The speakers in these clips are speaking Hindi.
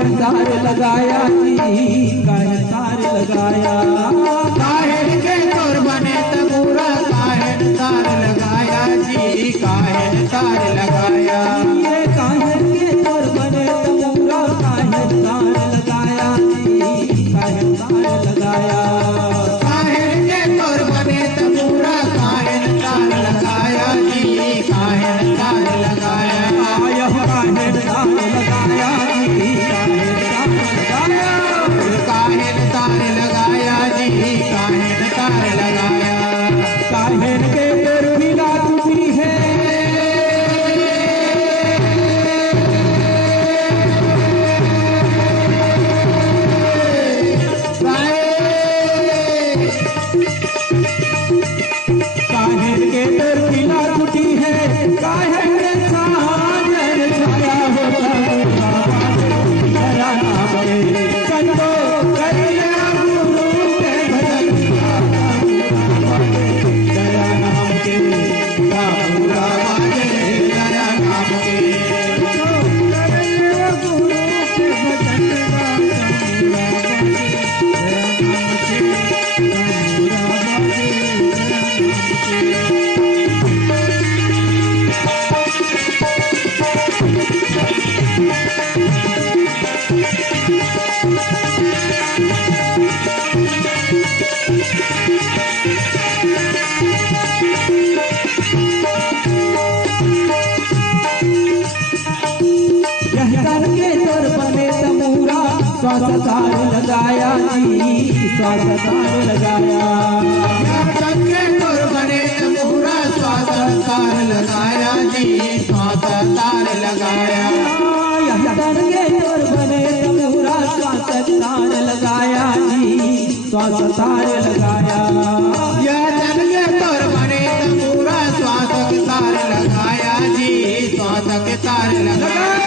काहे तार लगाया जी, काहे तार लगाया। काहे के तोर बने तबूरा, काहे तार लगाया जी, काहे तार लगाया। ये काहे के तोर बने तबूरा, काहे तार लगाया जी, काहे तार लगाया। काहे के तोर बने तबूरा, काहे तार लगाया जी, काहे तार लगाया। आया काहे तार लगाया जी, काहे तार लगाया। काहे तार लगाया जी, काहे तार लगाया। काहे के तोर बिना टूटी है, काहे के तोर बिना टूटी है। काहे के साजन छाया होता तेरा नाम के कंदो करिया गुरु के भजन तेरा नाम के पूरा बाजे तेरा नाम के। स्वास्थ्य लगाया जी, स्वास्थ्य लगाया। के तोर बने तबूरा, स्वास्थ्य लगाया जी, स्वास्थ्य लगाया। यह तन के तोर बने तबूरा, स्वास्थ्य लगाया जी, स्वास्थ्य लगाया। यह तन के तोर बने तबूरा, स्वास्थ्य लगाया जी, स्वास्थ्य लगाया। स्वास्थ्य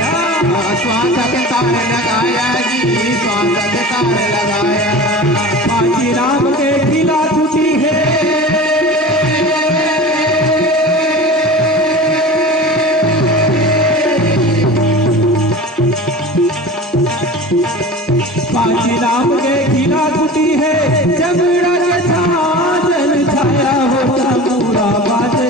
लगाया जी, स्वास्थ्य लगाया जी, स्वास्थ्य लगाया। पाची राम के खिला टूटी है, पाची राम के खिला टूटी है। जमुना के छाजन छाया होता पूरा बाजे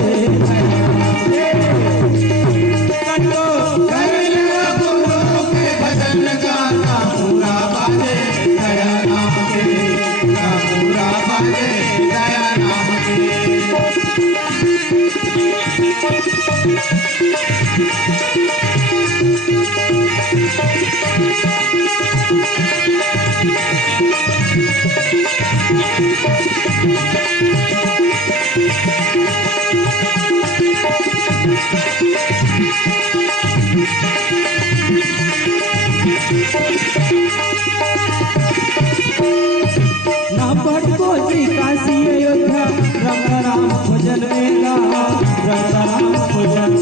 जी काशी अयोध्या, रंग राम भजन मेला, रंग राम भजन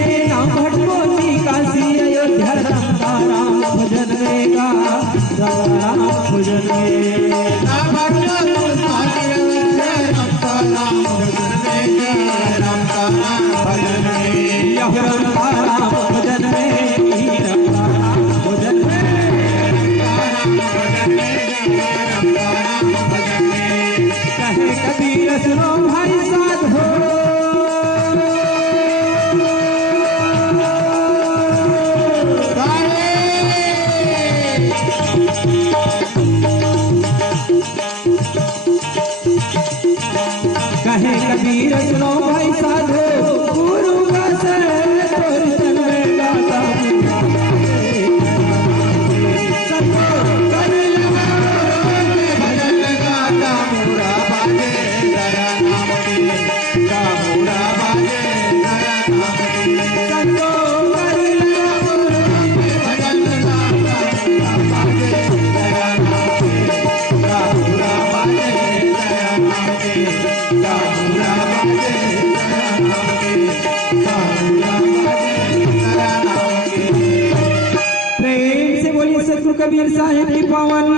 ये नाम भटको जी काशी अयोध्या, रंग राम भजन मेला, रंग राम भजन कबीर सुनो भाई साध हो, कहे कबीर सुनो भाई साध हो। गुरु का शरण तोर जन में गाता कबीर साहिब की पावन